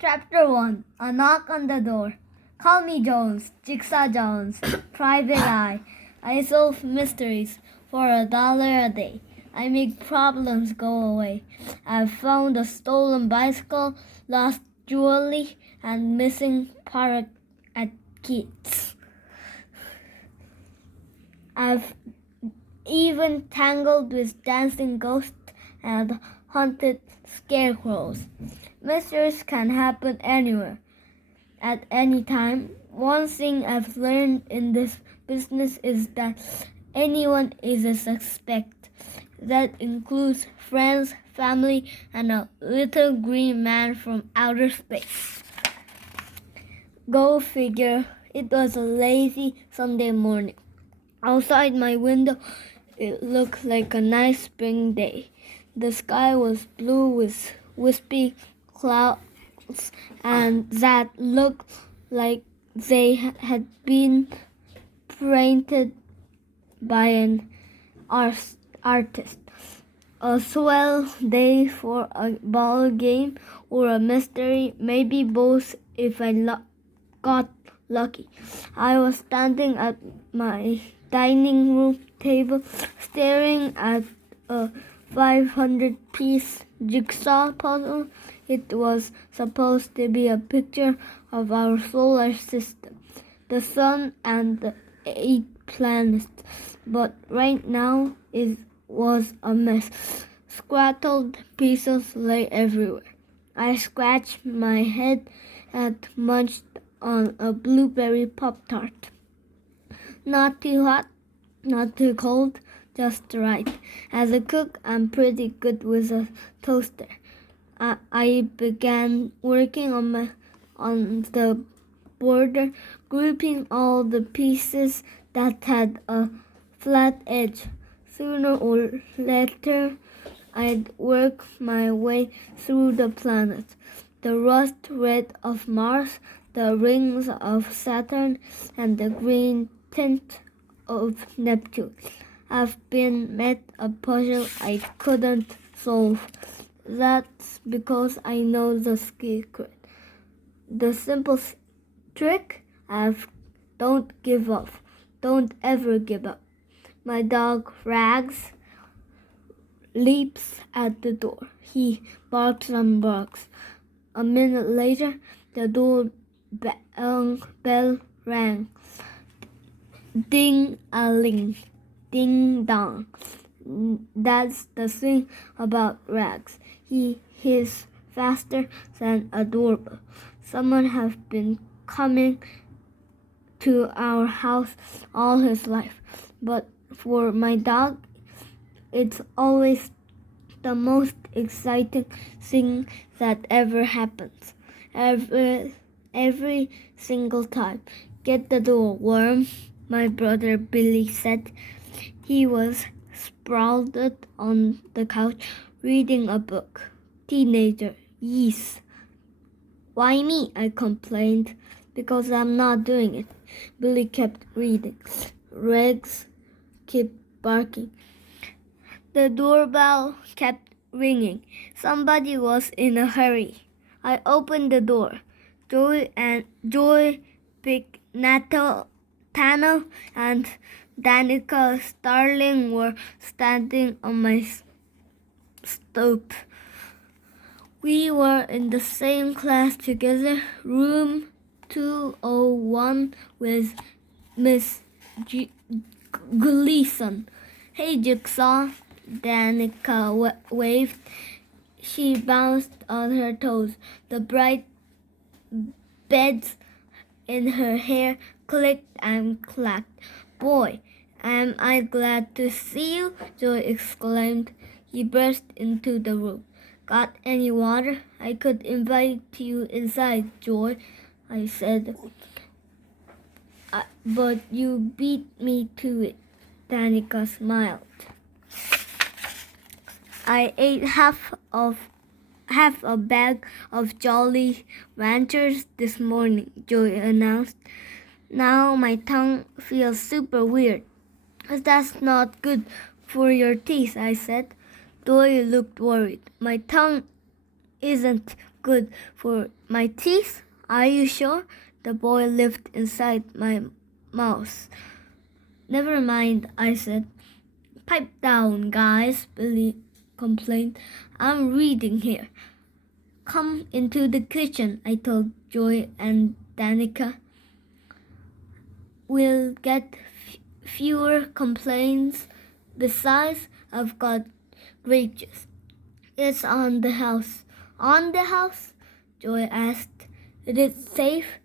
Chapter 1. A knock on the door. Call me Jones, Jigsaw Jones, Private Eye. I solve mysteries for $1 a day. I make problems go away. I've found a stolen bicycle, lost jewelry, and missing parrot at kids. I've even tangled with dancing ghosts and haunted scarecrows. Mysteries can happen anywhere, at any time. One thing I've learned in this business is that anyone is a suspect. That includes friends, family, and a little green man from outer space. Go figure, it was a lazy Sunday morning. Outside my window, it looked like a nice spring day. The sky was blue with wispy clouds and that looked like they had been painted by an artist. A swell day for a ball game or a mystery, maybe both if I got lucky. I was standing at my dining room table staring at a 500-piece jigsaw puzzle. It was supposed to be a picture of our solar system, the sun and the 8 planets, but right now it was a mess. Scattered pieces lay everywhere. I scratched my head and munched on a blueberry Pop-Tart. Not too hot, not too cold, just right. As a cook, I'm pretty good with a toaster. I began working on the border, grouping all the pieces that had a flat edge. Sooner or later, I'd work my way through the planets. The rust red of Mars, the rings of Saturn, and the green tint of Neptune. I've been met a puzzle I couldn't solve. That's because I know the secret. The simple trick don't give up. Don't ever give up. My dog Rags leaps at the door. He barks and barks. A minute later, the door bell rang. Ding-a-ling, ding-dong. That's the thing about Rags. He is faster than a doorbell. Someone has been coming to our house all his life. But for my dog, it's always the most exciting thing that ever happens. Every single time. Get the door warm, my brother Billy said. He was sprawled on the couch reading a book. Teenager, yes. Why me? I complained. Because I'm not doing it. Billy kept reading. Regs kept barking. The doorbell kept ringing. Somebody was in a hurry. I opened the door. Joy, Big Tano, and Danica Starling were standing on my stoop. We were in the same class together, room 201 with Miss Gleason. Hey, Jigsaw, Danica waved. She bounced on her toes. The bright beads in her hair clicked and clacked. Boy, am I glad to see you, Joy exclaimed. He burst into the room. Got any water? I could invite you inside, Joy, I said. But you beat me to it, Danica smiled. I ate half a bag of Jolly Ranchers this morning, Joy announced. Now my tongue feels super weird. That's not good for your teeth, I said. Joy looked worried. My tongue isn't good for my teeth. Are you sure? The boy lived inside my mouth. Never mind, I said. Pipe down, guys, Billy complained. I'm reading here. Come into the kitchen, I told Joy and Danica. We'll get fewer complaints. Besides, I've got grape juice. It's on the house. On the house? Joy asked. Is it safe?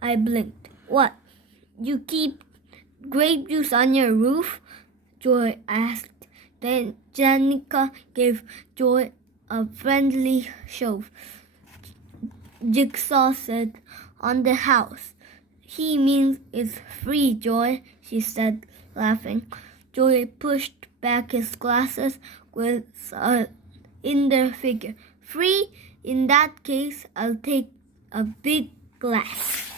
I blinked. What? You keep grape juice on your roof? Joy asked. Then Danica gave Joy a friendly shove. Jigsaw said, on the house. He means it's free, Joy, she said, laughing. Joy pushed back his glasses with in their figure. Free? In that case, I'll take a big glass.